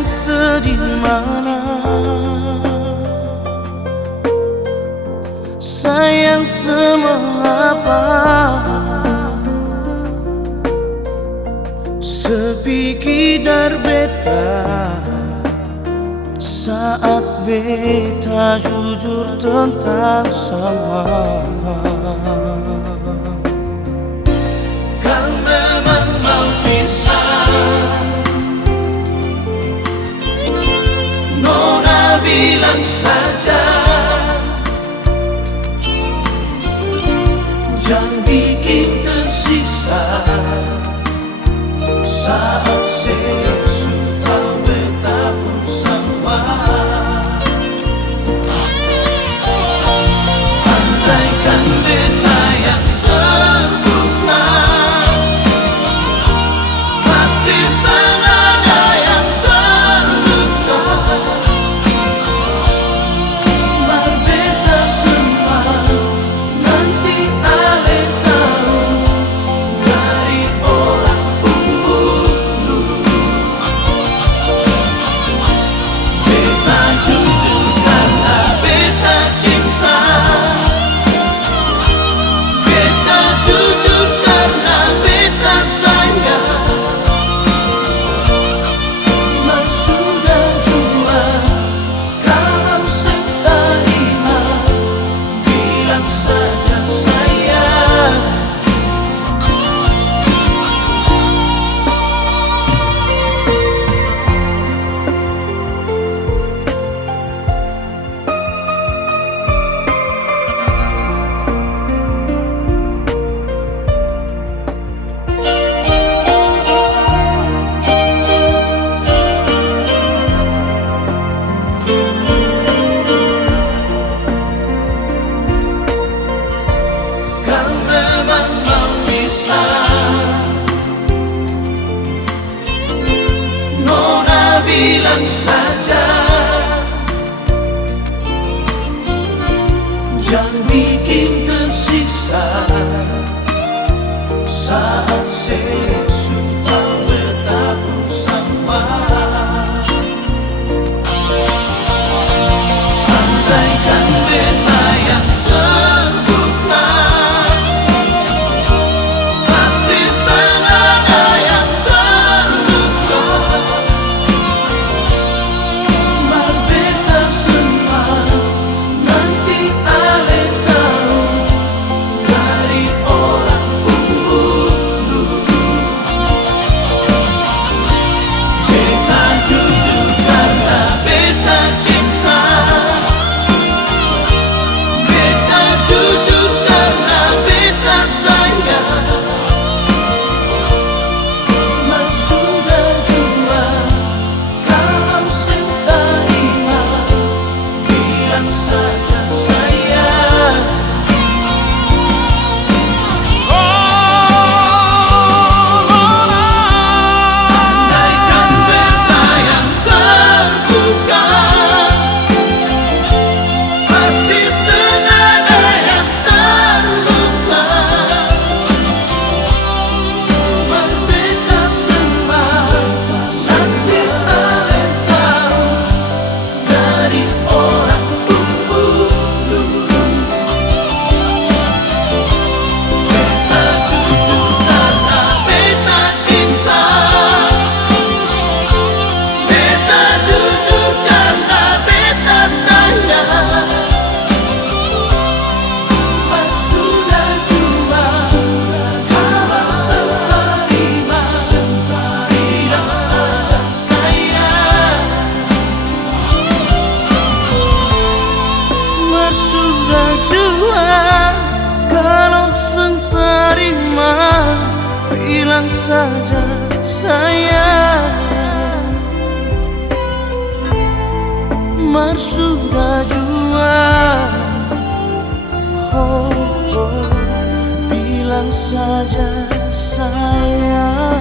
yang sedih mana, sayang semengapa sepi kidar beta saat beta jujur tentang sama. Kau memang mau pisah, Nona bilang saja, jangan bikin tersisa saat sesudah beta pun sama. Andaikan beta yang terbuka, pasti senada yang terluka. Mar beta semua nanti ale tahu dari orang pembunuh. Beta jujur karena beta cinta, beta jujur karena beta sayang. Mas sudah jua kalau setarima, bilang saja sayang. Kau memang mau bisa, Nona bilang saja, jangan bikin tersisa saat sesudah beta pun sama. Andaikan beta yang terbuka, pasti senada yang terluka. Mar beta semua nanti ale tahu dari orang pembunuh. Beta jujur karena beta cinta, beta jujur karena beta sayang. Mas sudah jua kalau setarima, bilang saja sayang. Andaikan beta yang terbuka, pasti senada yang terluka. Mar beta semua nanti ale tahu dari orang pembunuh. Beta jujur karena beta cinta, beta jujur karena beta sayang. Mas sudah jua kalau setarima, bilang saja sayang. Mas sudah jua kalau setarima, bilang saja sayang. Mar sudah jua, oh, oh, bilang saja sayang.